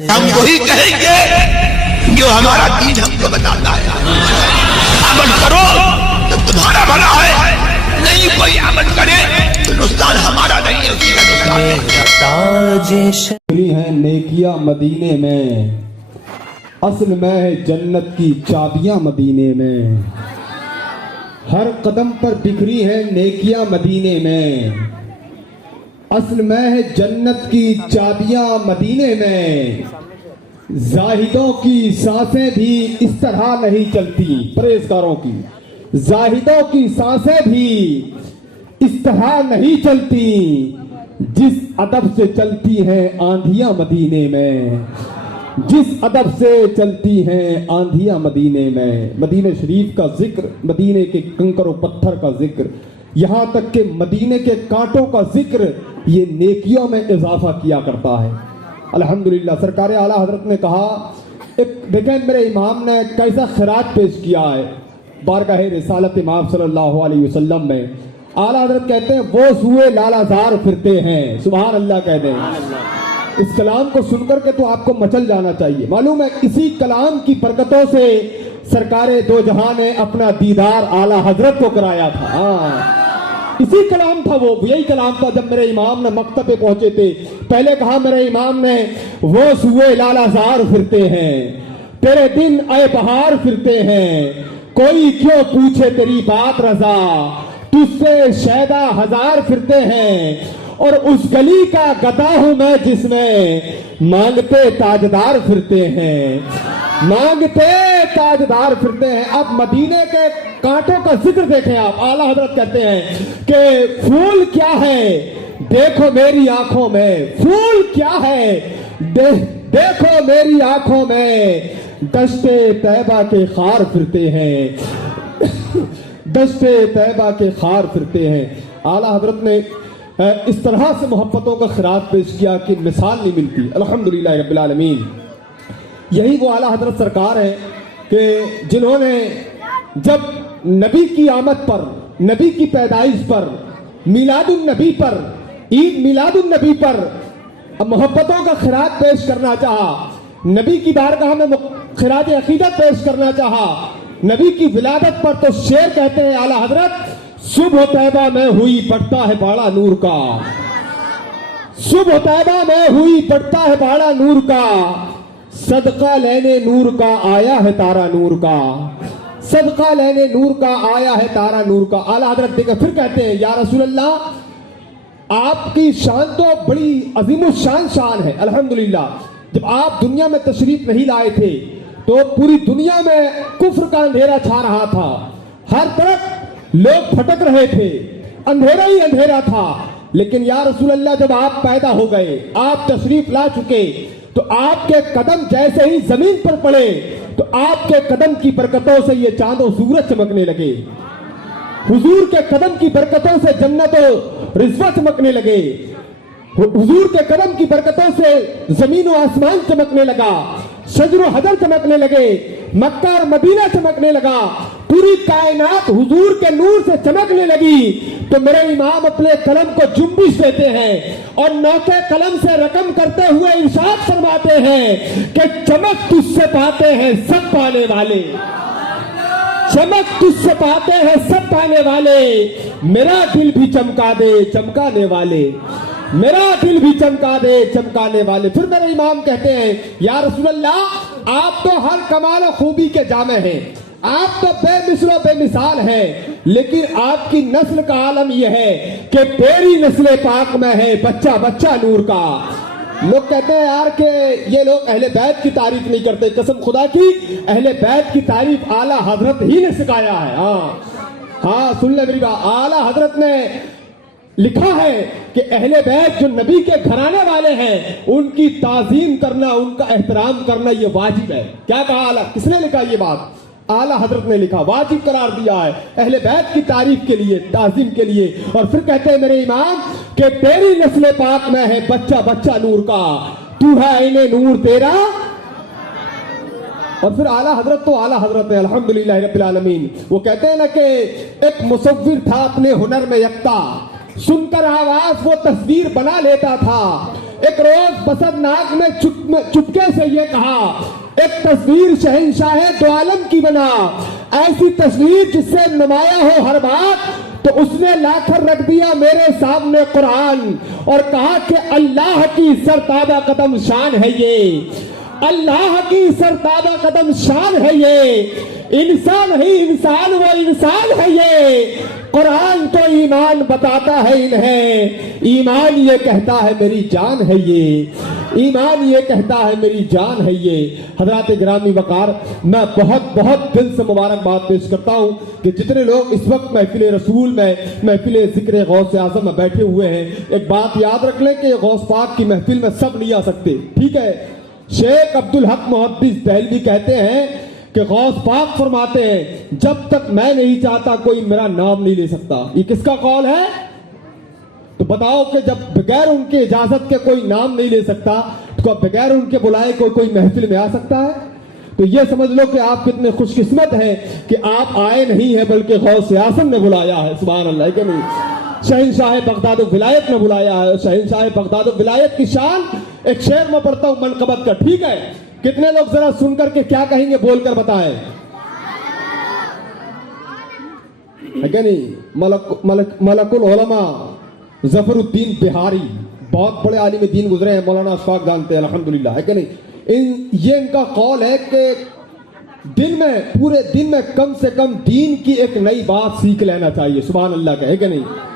ہم وہی کہیں گے جو ہمارا دین ہم کو بتاتا ہے. عمل کرو تو تمہارا بھلا ہے, نہیں کوئی عمل کرے تو نقصان ہمارا نہیں ہے, اسی کا نقصان ہے. ہیں نیکیاں مدینے میں, اصل میں ہے جنت کی چابیاں مدینے میں. ہر قدم پر بکھری ہیں نیکیاں مدینے میں, اصل میں ہے جنت کی چابیاں مدینے میں. زاہدوں کی سانسیں بھی اس طرح نہیں چلتی, پرہیزگاروں کی زاہدوں کی سانسیں بھی اس طرح نہیں چلتی, جس ادب سے چلتی ہیں آندھیاں مدینے میں, جس ادب سے چلتی ہیں آندھیاں مدینے میں. مدینہ شریف کا ذکر, مدینے کے کنکر و پتھر کا ذکر, یہاں تک کہ مدینے کے کانٹوں کا ذکر یہ نیکیوں میں اضافہ کیا کرتا ہے. الحمدللہ سرکار اعلیٰ حضرت نے کہا, ایک دیکھیں میرے امام نے کیسا خیرات پیش کیا ہے بارگاہ رسالت امام صلی اللہ علیہ وسلم میں. اعلیٰ حضرت کہتے ہیں وہ سوئے لالا زار پھرتے ہیں, سبحان اللہ کہتے ہیں. اس کلام کو سن کر کے تو آپ کو مچل جانا چاہیے. معلوم ہے اسی کلام کی برکتوں سے سرکار دو جہاں نے اپنا دیدار اعلیٰ حضرت کو کرایا تھا. اسی کلام تھا وہ, یہی کلام تھا جب میرے امام نے مکتب پہ پہنچے تھے. پہلے کہا میرے امام نے وہ سوئے لالا زار پھرتے ہیں, تیرے دن اے بہار پھرتے ہیں, کوئی کیوں پوچھے تیری بات رضا, تجھ سے شیدا ہزار پھرتے ہیں, اور اس گلی کا گدا ہوں میں جس میں مانگتے تاجدار پھرتے ہیں, مانگتے تاجدار پھرتے ہیں. اب مدینے کے کانٹوں کا ذکر دیکھیں آپ. اعلیٰ حضرت کہتے ہیں کہ پھول کیا ہے دیکھو میری آنکھوں میں, پھول کیا ہے دیکھو میری آنکھوں میں, دشتے طیبہ کے خار پھرتے ہیں, دشتے طیبہ کے خار پھرتے ہیں. اعلیٰ حضرت نے اس طرح سے محبتوں کا خراج پیش کیا کہ مثال نہیں ملتی. الحمدللہ رب العالمین. یہی وہ اعلیٰ حضرت سرکار ہیں کہ جنہوں نے جب نبی کی آمد پر, نبی کی پیدائش پر, میلاد النبی پر, عید میلاد النبی پر محبتوں کا خراج پیش کرنا چاہا, نبی کی بارگاہ میں خراج عقیدت پیش کرنا چاہا, نبی کی ولادت پر, تو شعر کہتے ہیں اعلیٰ حضرت, صبح طیبہ میں ہوئی پڑتا ہے باڑا نور کا, صبح طیبہ میں ہوئی پڑتا ہے باڑا نور کا, صدقہ لینے نور کا آیا ہے تارا نور کا, صدقہ لینے نور کا آیا ہے تارا نور کا. اعلیٰ حضرت دیکھیں پھر کہتے ہیں یا رسول اللہ آپ کی شان تو بڑی عظیم الشان شان ہے. الحمدللہ جب آپ دنیا میں تشریف نہیں لائے تھے تو پوری دنیا میں کفر کا اندھیرا چھا رہا تھا, ہر طرف لوگ پھٹک رہے تھے, اندھیرا ہی اندھیرا تھا. لیکن یا رسول اللہ جب آپ پیدا ہو گئے, آپ تشریف لا چکے, تو آپ کے قدم جیسے ہی زمین پر پڑے تو آپ کے قدم کی برکتوں سے یہ چاند و سورج چمکنے لگے, حضور کے قدم کی برکتوں سے جنت و رضوہ چمکنے لگے, حضور کے قدم کی برکتوں سے زمین و آسمان چمکنے لگا, شجر و حجر چمکنے لگے, مکہ اور مدینہ چمکنے لگا, پوری کائنات حضور کے نور سے چمکنے لگی. تو میرے امام اپنے قلم کو جنبش دیتے ہیں اور نوکے قلم سے رقم کرتے ہوئے ارشاد فرماتے ہیں کہ چمک تجھ سے پاتے ہیں سب پانے والے, چمک تجھ سے پاتے ہیں سب پانے والے, میرا دل بھی چمکا دے چمکانے والے, میرا دل بھی چمکا دے چمکانے والے. پھر میرے امام کہتے ہیں یا رسول اللہ آپ تو ہر کمال و خوبی کے جامع ہیں, آپ تو بے مثل و بے مثال ہیں, لیکن آپ کی نسل کا عالم یہ ہے کہ تیری نسل پاک میں ہے بچہ بچہ نور کا. لوگ کہتے ہیں یار کہ یہ لوگ اہل بیت کی تعریف نہیں کرتے. قسم خدا کی اہل بیت کی تعریف اعلیٰ حضرت ہی نے سکھایا ہے. ہاں سن لے میری بات, اعلیٰ حضرت نے لکھا ہے کہ اہل بیت جو نبی کے گھرانے والے ہیں ان کی تعظیم کرنا, ان کا احترام کرنا یہ واجب ہے. کیا کہا اعلیٰ, کس نے لکھا یہ بات؟ اعلیٰ حضرت نے لکھا, واجب قرار دیا ہے اہل بیت کی تعریف کے لیے, تعظیم کے لیے. اور پھر کہتے ہیں میرے امام کہ تیری نسل پاک میں ہے بچہ بچہ نور کا, تو ہے عین نور تیرا. اور پھر اعلیٰ حضرت تو اعلیٰ حضرت ہے الحمدللہ رب العالمین. وہ کہتے ہیں نا کہ ایک مصور تھا اپنے ہنر میں یکتا, سن کر آواز وہ تصویر بنا لیتا تھا, ایک روز بسد ناک میں چپکے سے یہ کہا ایک تصویر شہنشاہ دو عالم کی بنا، ایسی تصویر جس سے نمایاں ہو ہر بات، تو اس نے لا کر رکھ دیا میرے سامنے قرآن اور کہا کہ اللہ کی سرتابہ قدم شان ہے یہ، اللہ کی سرتابہ قدم شان ہے یہ، انسان ہی انسان وہ انسان ہے یہ، قرآن تو ایمان بتاتا ہے انہیں، ایمان یہ کہتا ہے میری جان ہے یہ، ایمان یہ کہتا ہے میری جان ہے یہ۔ حضرات گرامی وقار، میں بہت بہت دل سے مبارکباد پیش کرتا ہوں کہ جتنے لوگ اس وقت محفل رسول میں، محفل ذکر غوث اعظم میں بیٹھے ہوئے ہیں، ایک بات یاد رکھ لیں کہ غوث پاک کی محفل میں سب نہیں آ سکتے، ٹھیک ہے؟ شیخ عبدالحق محدث دہلوی کہتے ہیں کہ غوث پاک فرماتے ہیں جب تک میں نہیں چاہتا کوئی میرا نام نہیں لے سکتا۔ یہ کس کا قول ہے؟ تو بتاؤ کہ جب بغیر ان کے اجازت کے کوئی نام نہیں لے سکتا تو بغیر ان کے بلائے کوئی محفل میں آ سکتا ہے؟ تو یہ سمجھ لو کہ آپ کتنے خوش قسمت ہیں کہ آپ آئے نہیں ہیں بلکہ غوث اعظم نے بلایا ہے، سبحان اللہ، کہ نہیں؟ شہنشاہ بغداد و ولایت نے بلایا ہے۔ شہنشاہ بغداد و ولایت کی شان ایک شعر میں پڑھتا ہوں منقبت کا، ٹھیک ہے؟ کتنے لوگ ذرا سن کر کے کیا کہیں گے بول کر بتائیں، ہے کہ نہیں؟ ملک العلماء ظفر الدین بہاری، بہت بڑے عالم دین گزرے ہیں، مولانا اشفاق جانتے ہیں الحمدللہ، ہے کہ نہیں؟ یہ ان کا قول ہے کہ دن میں، پورے دن میں کم سے کم دین کی ایک نئی بات سیکھ لینا چاہیے، سبحان اللہ کا، ہے کہ نہیں؟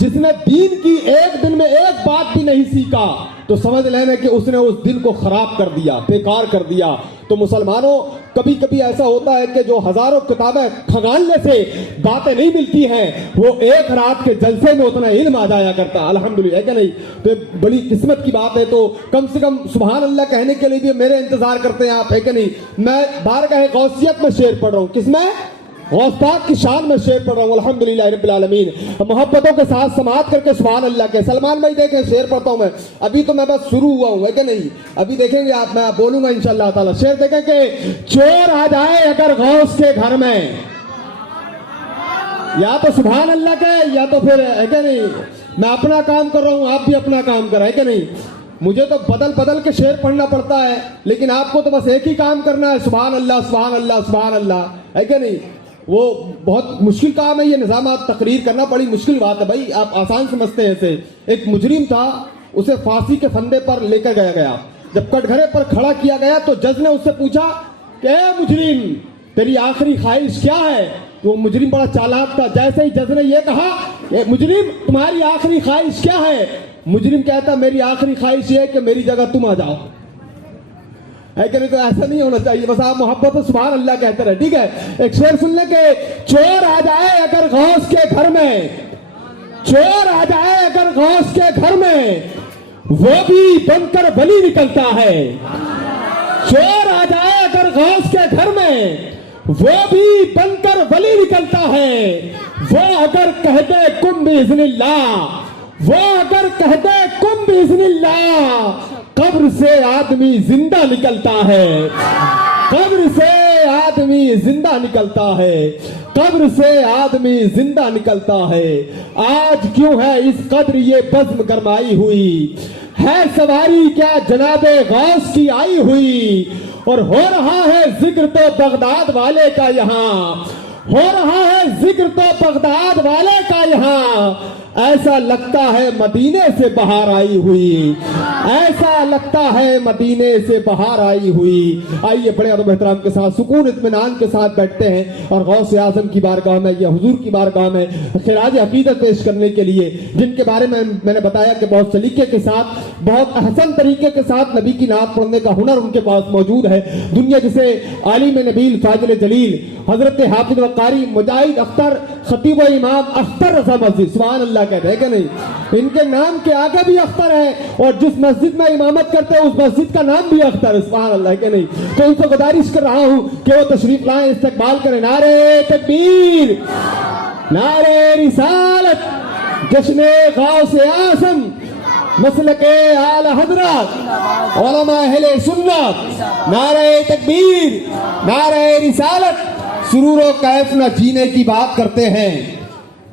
جس نے دین کی ایک دن میں ایک بات بھی نہیں سیکھا تو سمجھ لینا کہ اس نے اس دن کو خراب کر دیا، بیکار کر دیا۔ تو مسلمانوں، کبھی کبھی ایسا ہوتا ہے کہ جو ہزاروں کتابیں کھنگالنے سے باتیں نہیں ملتی ہیں، وہ ایک رات کے جلسے میں اتنا علم آ جایا کرتا، الحمدللہ، ہے کہ نہیں؟ تو بڑی قسمت کی بات ہے۔ تو کم سے کم سبحان اللہ کہنے کے لیے بھی میرے انتظار کرتے ہیں آپ، ہے کہ نہیں؟ میں بارگاہ غوثیت میں شعر پڑھ رہا ہوں، کس میں؟ غوث پاک کی شان میں شعر پڑھ رہا ہوں، الحمدللہ رب العالمین۔ محبتوں کے ساتھ سماعت کر کے سبحان اللہ کے۔ سلمان بھائی دیکھیں شعر پڑھتا ہوں میں، ابھی تو میں بس شروع ہوا ہوں، ہے کہ نہیں؟ ابھی دیکھیں گے آپ، میں بولوں گا انشاءاللہ تعالی۔ شعر دیکھیں کہ چور آ جائے اگر غوث کے گھر میں، یا تو سبحان اللہ کے یا تو پھر، ہے کہ نہیں؟ میں اپنا کام کر رہا ہوں، آپ بھی اپنا کام کریں، ہے کہ نہیں؟ مجھے تو بدل بدل کے شعر پڑھنا پڑتا ہے، لیکن آپ کو تو بس ایک ہی کام کرنا ہے، سبحان اللہ سبحان اللہ سبحان اللہ، ہے کہ نہیں؟ وہ بہت مشکل کام ہے یہ، نظامات تقریر کرنا بڑی مشکل بات ہے بھائی، آپ آسان سمجھتے ہیں اسے۔ ایک مجرم تھا، اسے پھانسی کے پھندے پر لے کر گیا، جب کٹ گھرے پر کھڑا کیا گیا تو جج نے اس سے پوچھا کہ اے مجرم، تیری آخری خواہش کیا ہے؟ وہ مجرم بڑا چالاک تھا، جیسے ہی جج نے یہ کہا اے مجرم تمہاری آخری خواہش کیا ہے، مجرم کہتا میری آخری خواہش یہ ہے کہ میری جگہ تم آ جاؤ، ہے کہ نہیں؟ تو ایسا نہیں ہونا چاہیے، بس آپ محبت و سبحان اللہ کہتے رہے، ٹھیک ہے؟ ایک شعر سن لیں کہ چور آ جائے اگر غوث کے گھر میں، چور آ جائے اگر غوث کے گھر میں، وہ بھی بن کر ولی نکلتا ہے، چور آ جائے اگر غوث کے گھر میں، وہ بھی بن کر ولی نکلتا ہے، وہ اگر کہہ دے کم باذن اللہ، وہ اگر کہہ دے کم باذن اللہ، قبر سے آدمی زندہ نکلتا ہے، قبر سے آدمی زندہ نکلتا ہے، قبر سے آدمی زندہ نکلتا ہے۔ آج کیوں ہے اس قدر یہ بزم گرمائی ہوئی، ہے سواری کیا جناب غوث کی آئی ہوئی، اور ہو رہا ہے ذکر تو بغداد والے کا یہاں، ہو رہا ہے ذکر تو بغداد والے کا یہاں، ایسا لگتا ہے مدینے سے بہار آئی ہوئی، ایسا لگتا ہے مدینے سے بہار آئی ہوئی۔ آئیے بڑے ادب احترام کے ساتھ سکون اطمینان کے ساتھ بیٹھتے ہیں اور غوث اعظم کی بارگاہ میں یا حضور کی بارگاہ میں خراج عقیدت پیش کرنے کے لیے، جن کے بارے میں میں نے بتایا کہ بہت سلیقے کے ساتھ، بہت احسن طریقے کے ساتھ نبی کی نعت پڑھنے کا ہنر ان کے پاس موجود ہے۔ دنیا جسے عالم نبیل فاضل جلیل حضرت حافظ و قاری مجاہد اختر خطیب و امام اختر رضا مسجد، سبحان اللہ کہتے ہیں کہ نہیں؟ ان کے نام کے آگے بھی اختر ہے، اور جس مسجد میں امامت کرتے ہیں اس مسجد کا نام بھی اختر ہے، سبحان اللہ کہ نہیں؟ تو ان سے گزارش کر رہا ہوں کہ وہ تشریف لائیں، استقبال کریں۔ نعرہ تکبیر، نعرہ رسالت، جشن غوث اعظم، مسلک اعلی حضرت، علماء اہل سنت، نعرہ تکبیر، نعرہ رسالت۔ سرور و کیف نہ جینے کی بات کرتے ہیں،